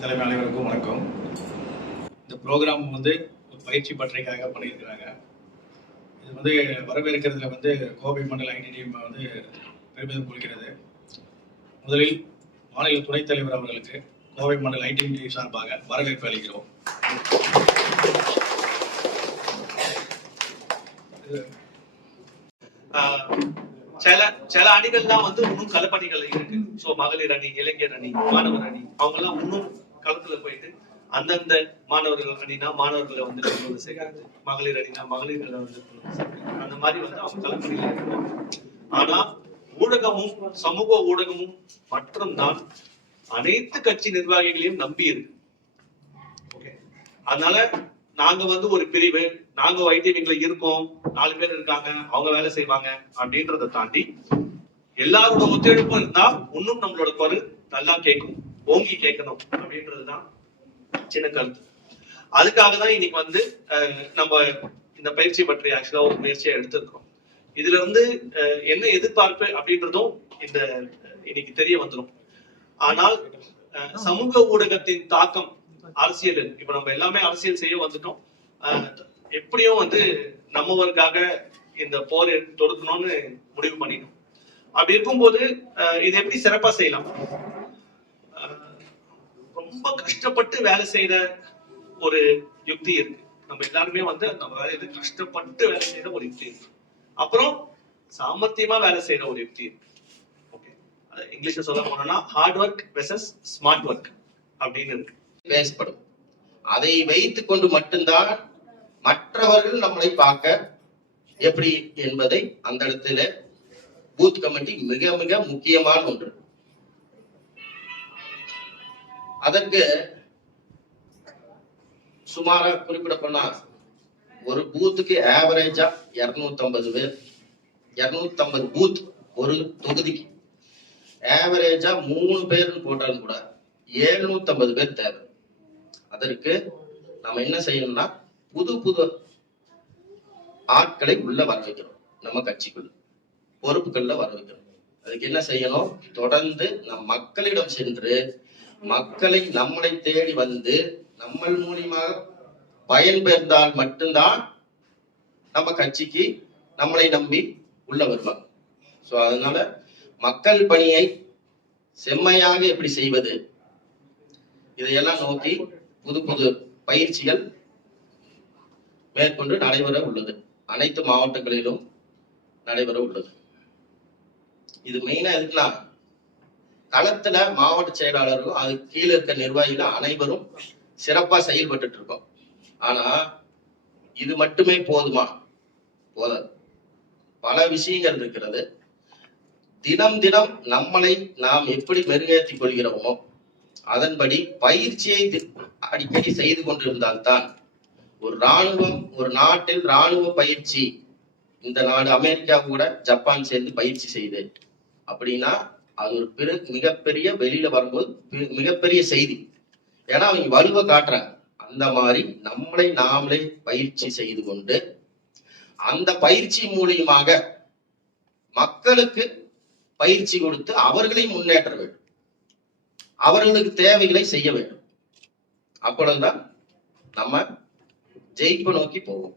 தலைமை அனைவருக்கும் வணக்கம். இந்த ப்ரோக்ராம் வந்து பயிற்சி பட்டறைக்காக பண்ணியிருக்கிறாங்க. இது வரவேற்கிறதுல கோவை மண்டல ஐடி டீம் பெருமிதம் கொள்கிறது. முதலில் மாநில துணைத் தலைவர் அவர்களுக்கு கோவை மண்டல ஐடி டீம் சார்பாக வரவேற்பு அளிக்கிறோம். சில அணிகள் தான் இன்னும் களப்பணிகள் இருக்கு. சோ மகளிர் அணி, இளைஞர் அணி, மாணவர் அணி, அவங்க எல்லாம் இன்னும் களத்துல போயிட்டு அந்தந்த மாணவர்கள் அணினா மாணவர்களை கொண்டு சேர்க்கிறது, மகளிர் அணினா மகளிர்களை அந்த மாதிரி அவங்க களப்பணிகள் இருக்கணும். ஆனா ஊடகமும் சமூக ஊடகமும் மட்டும்தான் அனைத்து கட்சி நிர்வாகிகளையும் நம்பி இருக்கு. அதனால நாங்க ஒரு பிரிவு, நாங்க ஐடி விங்ல இருக்கோம், 4 பேர் இருக்காங்க, அவங்க வேலை செய்வாங்க அப்படின்றத தாண்டி எல்லாரோட ஒத்துழைப்பும் இருந்தா இன்னும் நம்மளோட குரல் நல்லா கேட்கும், ஓங்கி கேட்கணும் அப்படின்றதுதான் சின்ன கருத்து. அதுக்காக தான் இன்னைக்கு நம்ம இந்த பயிற்சி பற்றி ஆக்சுவலா ஒரு முயற்சியா எடுத்திருக்கோம். இதுல என்ன எதிர்பார்ப்பு அப்படின்றதும் இந்த இன்னைக்கு தெரிய வந்துடும். ஆனால் சமூக ஊடகத்தின் தாக்கம் அரசியல், இப்ப நம்ம எல்லாமே அரசியல் செய்ய வந்துட்டோம். எப்படியும் நம்மவருக்காக இந்த போர் தொடுக்கணும்னு முடிவு பண்ணிடும். அப்படி இருக்கும்போது இது எப்படி சிறப்பா செய்யலாம்? ரொம்ப கஷ்டப்பட்டு வேலை செய்யற ஒரு யுக்தி இருக்கு. நம்ம எல்லாருமே நம்ம வேலையில கஷ்டப்பட்டு வேலை செய்யற ஒரு யுக்தி இருக்கு. அப்புறம் சாமர்த்தியமா வேலை செய்யற ஒரு யுக்தி இருக்கு. ஓகே, இங்கிலீஷ்ல சொல்ல போனோம்னா hard work versus smart work அப்படின்னு இருக்கு. பேசப்படும். அதை வைத்துக் கொண்டு மட்டும்தான் மற்றவர்கள் நம்மளை பார்க்க எப்படி என்பதை அந்த இடத்துல பூத் கமிட்டி மிக மிக முக்கியமான ஒன்று. அதற்கு சுமாரா குறிப்பிட போனா ஒரு பூத்துக்கு ஆவரேஜா 250 பேர், 250 பூத் ஒரு தொகுதிக்கு ஆவரேஜா 3 பேர்னு போட்டாலும் கூட 750 பேர் தேவை. அதற்கு நம்ம என்ன செய்யணும்னா புது புது ஆட்களை உள்ள வர வைக்கணும். நம்ம கட்சிக்குள்ள பொறுப்புகள்ல வர வைக்கணும். அதுக்கு என்ன செய்யணும்? தொடர்ந்து நம் மக்களிடம் சென்று மக்களை நம்மளை தேடி நம்ம மூலியமாக பயன்பெற்றால் மட்டும்தான் நம்ம கட்சிக்கு நம்மளை நம்பி உள்ள வருவாங்க. சோ அதனால மக்கள் பணியை செம்மையாக எப்படி செய்வது, இதையெல்லாம் நோக்கி புது புது பயிற்சிகள் மேற்கொண்டு நடைபெற உள்ளது. அனைத்து மாவட்டங்களிலும் நடைபெற உள்ளது. இது மெயினா எதுக்குன்னா, களத்துல மாவட்ட செயலாளர்களும் அது கீழே இருக்க நிர்வாகிகள் அனைவரும் சிறப்பா செயல்பட்டு இருக்கோம். ஆனா இது மட்டுமே போதுமா? போதாது. பல விஷயங்கள் இருக்கிறது. தினம் தினம் நம்மளை நாம் எப்படி மெருகேற்றிக் கொள்கிறோமோ அதன்படி பயிற்சியை அடிக்கடி செய்து கொண்டிருந்தால்தான் ஒரு நாட்டில் ராணுவ பயிற்சி, இந்த நாடு அமெரிக்கா கூட ஜப்பான் சேர்ந்து பயிற்சி செய்து அப்படின்னா அது ஒரு மிகப்பெரிய வெளியில வரும்போது மிகப்பெரிய செய்தி. ஏன்னா அவங்க வலுவை காட்டுறாங்க. அந்த மாதிரி நம்மளை நாமளே பயிற்சி செய்து கொண்டு அந்த பயிற்சி மூலியமாக மக்களுக்கு பயிற்சி கொடுத்து அவர்களை முன்னேற்ற வேண்டும், அவர்களுக்கு தேவைகளை செய்ய வேண்டும். அப்பொழுதுதான் நம்ம ஜெயிப்பு நோக்கி போவோம்.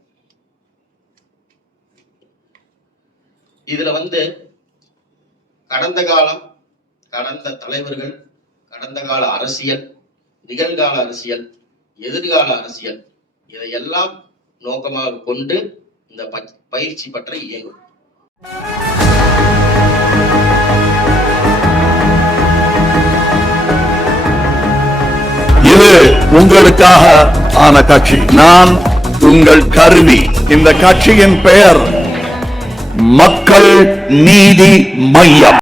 இதுல கடந்த தலைவர்கள், கடந்த கால அரசியல், நிகழ்கால அரசியல், எதிர்கால அரசியல், இதையெல்லாம் நோக்கமாக கொண்டு இந்த பயிற்சி பற்றி இயங்கும். இது உங்களுக்காக ஆன கட்சி. நான் உங்கள் கருவி. இந்த கட்சியின் பெயர் மக்கள் நீதி மையம்.